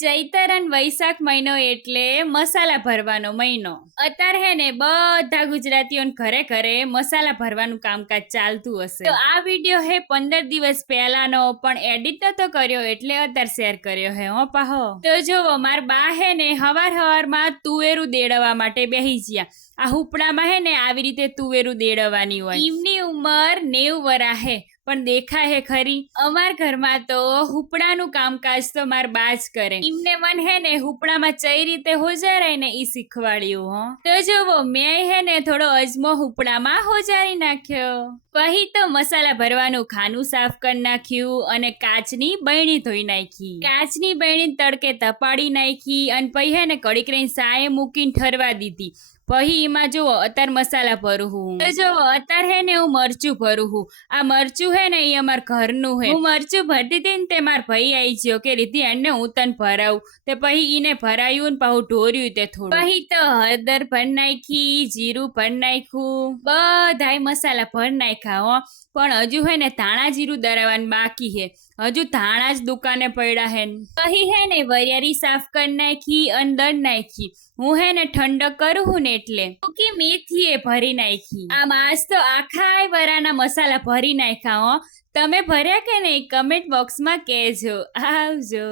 ચૈતર અને વૈશાખ મહિનો એટલે મસાલા ભરવાનો મહિનો. અત્યારે હે ને બધા ગુજરાતીઓને ઘરે ઘરે મસાલા ભરવાનું કામકાજ ચાલતું હશે. તો આ વિડીયો હે 15 દિવસ પહેલાનો, પણ એડિટ નતો કર્યો એટલે અત્યારે શેર કર્યો હે હો પાહો. તો જોવો, માર બા હે ને હવારમાં તુવેરું દેડવા માટે બેહી ગયા. આ હુપડામાં હે ને આવી રીતે તુવેરું દેડવાની હોય. એમની ઉંમર 90 વરા હે, પણ દેખાય હે ખરી. અમાર ઘરમાં તો હુપડાનું કામકાજ તો માર બા જ કરે. એમને મન હે ને હુપડામાં ચઈ રીતે હોજારાય ને ઈ શીખવાડ્યું હો. તો જોવો, મેં હે ને થોડો અજમો હુપડામાં હોજારી નાખ્યો. પછી તો મસાલા ભરવાનું ખાનું સાફ કરી નાખ્યું અને કાચની બરણી ધોઈ નાખી. કાચની બરણી તડકે તપાડી નાખી અને પછી હે ને કડીક રહીને સાએ મૂકીને ઠરવા દીધી. પછી એમાં જુઓ અત્યારે મસાલા ભરું હું. તો જુઓ, અત્યારે હે ને હું મરચું ભરું હું. આ મરચું હે ને એ અમાર ઘરનું હે. હું મરચું ભરતી હતી ને તે માર ભાઈ આવી ગયો કે રીધી એને હું તને ભરાવું. તે પછી ઈને ભરાયું ને પાછું ઢોર્યું તે થોડું. પછી તો હળદર ભર નાખી, જીરું ભર નાખ્યું, બધાય મસાલા ભર નાખ્યા હો. પણ હજુ હે ને ધાણા જીરું દરાવવાનું બાકી હે. હજુ ધાણા જ દુકાને પડ્યા હે. પછી હે ને વરિયાળી સાફ કરી નાખી અને દળ નાખી. હું હે ને ઠંડક કરું હું ને એટલે સૂકી મેથી એ ભરી નાખી. આ માસ તો આખા વરાના મસાલા ભરી નાખ્યા હો. તમે ભર્યા કે નહીં? કમેન્ટ બોક્સમાં કહેજો. આવજો.